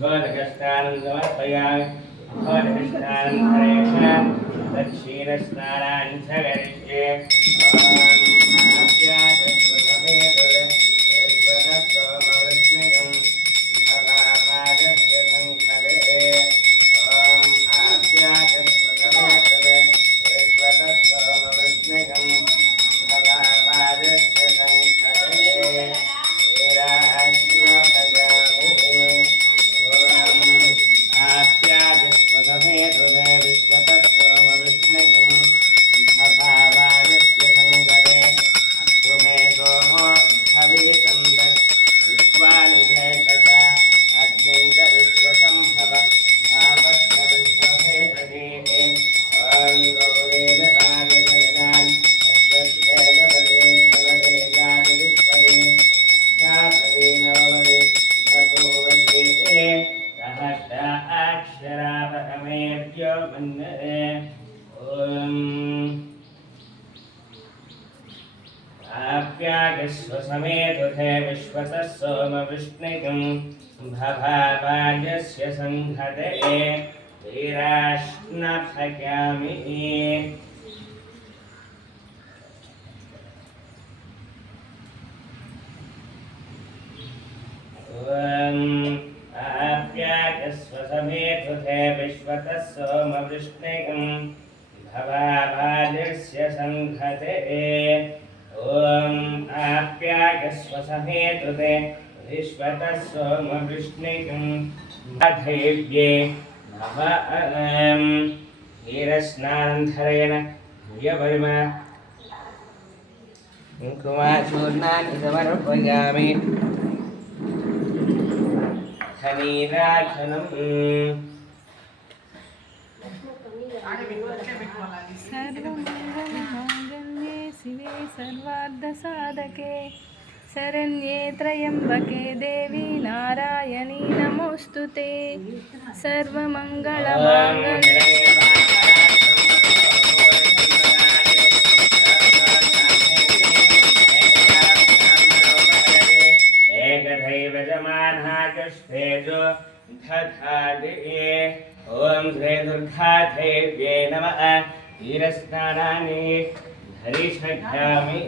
उद्घोषकस्नानं समर्पयामि उद्घोषकस्नानं हरेण दक्षिणस्नानानि च करिष्ये आप्यागस्वसमेतुथे विश्वतः सोमवृष्णिकं भभावाजस्य संहते वीराश्नभयामि आप्यागस्वसमेतुथे विश्वतः सोमवृष्णिकं भभावाजस्य संहते ओम आप्यागस्वसमेतुते विश्वतः सोमवृष्णिकं देव्ये नमः हीरस्नानधरेण भूयपरिमा कुङ्कुमाचूर्णानि समर्पयामि धनीराजनम् सर्वमङ्गलमाङ्गल्ये शिवे सर्वार्धसाधके शरण्ये त्र्यम्बके देवी नारायणी नमोऽस्तु ते सर्वमङ्गलमाङ्गल्ये ओम श्री दुर्गा देव्ये नमः हीरस्नानानि धरिष्यामि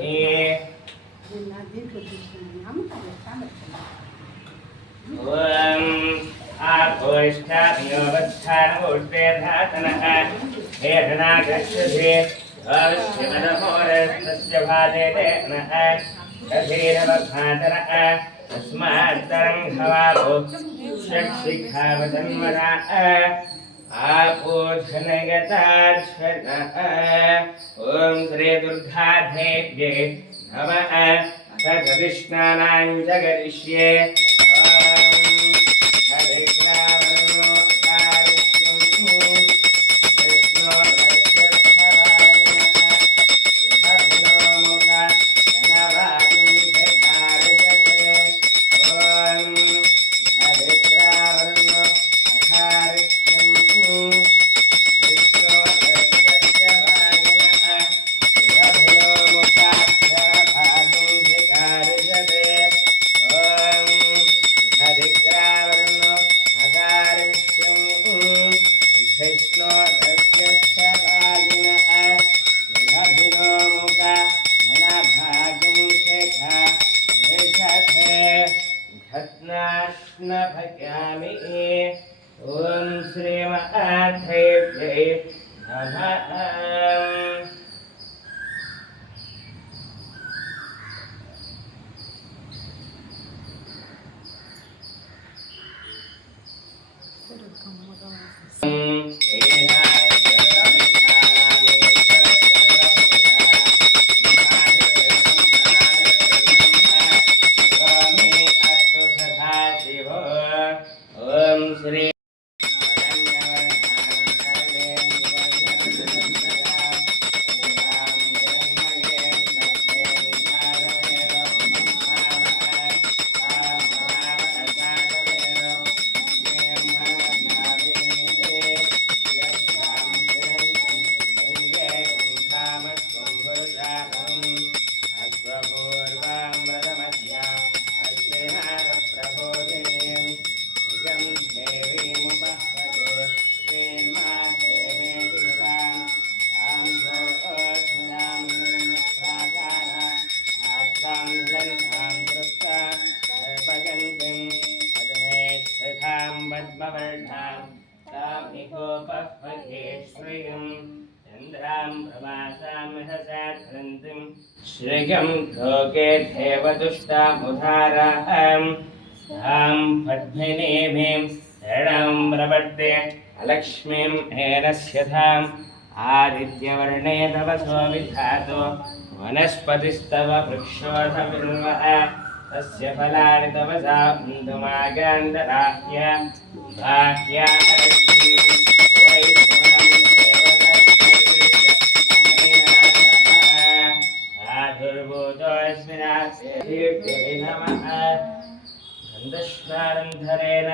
ओम आपोष्टाभ्योवत्थानमूर्तेधातनः हेधनागच्छति अवश्यमनमोरस्तस्य भादेते नः तथैरवभातरः तस्मात्तरं भवावो षट्शिखावतन्मना आपोधनगताच्छनः ॐ श्री दुर्गा देव्ये नमः तदधिष्ठानां च करिष्ये भयामि ओम श्रीमहादेव्यै नमः ओम श्री धरन्तिं श्रियं लोके देवदुष्टामुधाराम् तां पद्मिनीमीं शरणं प्रपद्ये अलक्ष्मीं हेनस्यथाम् आदित्यवर्णे तव सोऽविधातो वनस्पतिस्तव वृक्षोऽधविर्वः तस्य फलानि तव सान्दुमागान्धराह्य बाह्या नमः गन्धस्नानन्धरेण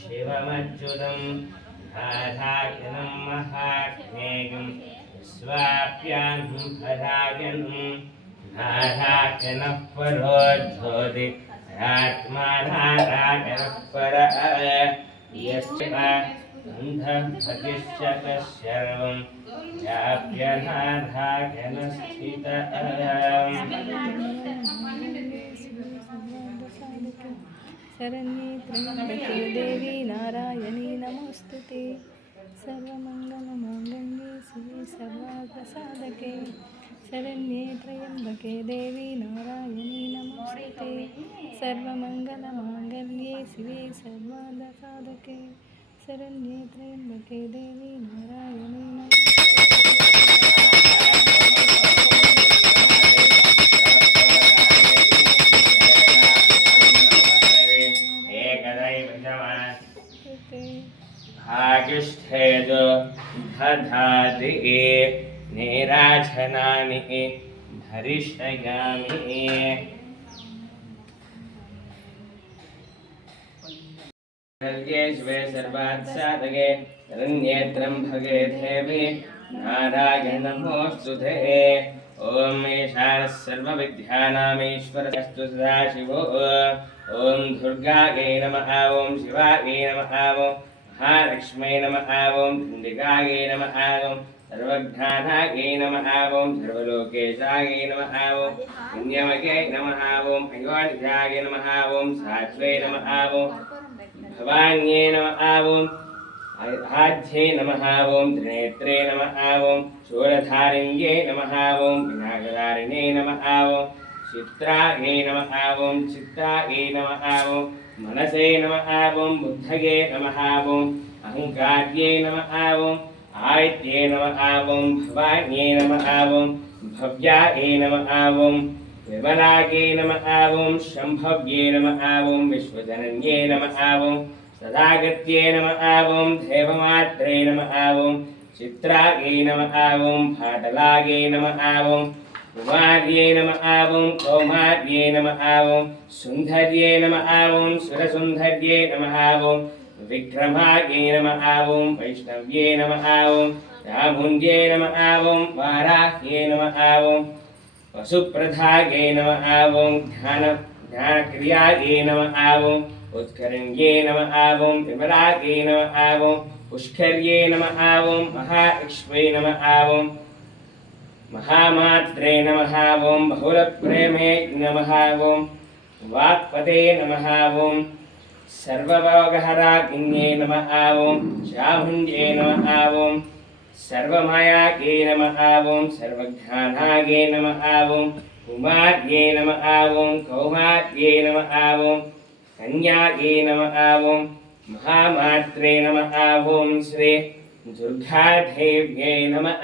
शिवमच्युतं नाथाख्यं महात्मेयं स्वाप्यां परायणं नाथाख्यनः परोज्योति आत्मा नारायणः परः यस्य गन्धं भगिष्यतः सर्वं व्याप्य नाथाख्यनस्थितः शरण्ये त्र्यम्बके देवी नारायणी नमोस्तुते सर्वमङ्गलमाङ्गल्ये शिवे सर्वार्थसाधके शरण्ये त्र्यम्बके देवी नारायणी नमोस्तुते सर्वमङ्गलमाङ्गल्ये शिवे सर्वार्थसाधके शरण्ये त्र्यम्बके देवी नारायणी भागिष्ठेज दधाति नीराजनानि धरिष्यामि शिवे सर्वार्थसाधके शरण्येत्रं भगे देवी नारायण नमोस्तुते ओम ईशानः सर्वविद्यानामीश्वरस्तु सदाशिवो ओम दुर्गायै नमः ओम शिवायै नमः ओम महालक्ष्मै नमः ओम चण्डिकायै नमः ओम सर्वज्ञानायै नमः ओम सर्वलोकेशायै नमः ओम पुण्यमये नमः ओम अयोनिजायै नमः ओम सात्वे नमः ओम भवान्ये नमः ओम आध्ये नमः ओम त्रिनेत्रे नमः ओम शूलधारिण्ये नमः ओम विनाशधारिणे नमः ओम चित्रायै नमः ओम चित्तायै नमः ओम मनसे नमः ओम बुद्धये नमः ओम अहंकार्ये नमः ओम आयत्ये नमः ओम भवान्ये नमः ओम भव्याये नमः ओम विमलाये नमः ओम शंभव्ये नमः ओम विश्वजनन्ये नमः ओम सदागत्ये नमः ओम देवमात्रे नमः ओम चित्रायै नमः ओम फाटलाये नमः ओम कुमार्ये नमः ओम कौमार्ये नमः ओम सुंदर्ये नमः ओम सुरसुंदर्ये नमः ओम विक्रमाये नमः ओम वैष्णव्ये नमः ओम चामुण्ड्ये नमः ओम वाराह्ये नमः ओम वसुप्रधाये नमः ओम ध्यानक्रियाये नमः ओम उत्करण्ये नमः ओम विमलाये नमः ओम पुष्कर्ये नमः ओम महालक्ष्मी नमः ओम महामात्रे नमः ओम बहुलप्रेमे नमः ओम वाक्पते नमः ॐ सर्वभोगहराकिन्ये नमः ॐ चामुण्ड्ये नमः ॐ सर्वमायाके नमः ॐ सर्वज्ञानागे नमः ॐ कुमार्ये नमः ॐ कौमार्ये नमः ॐ कन्याये नमः ॐ महामात्रे नमः ॐ श्री दुर्गादेव्यै नमः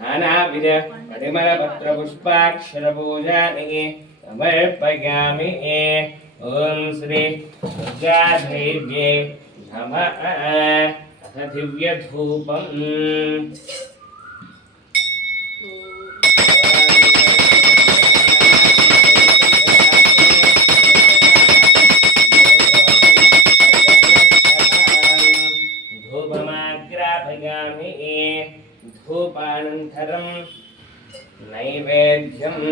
नानाविध परिमलपत्रपुष्पाक्षरपूजानि समर्पयामि ॐ श्री दुर्गादेव्यै नमः अथ दिव्यधूपम् धूपमाग्रापयामि धूपानन्तरं नैवेद्यम्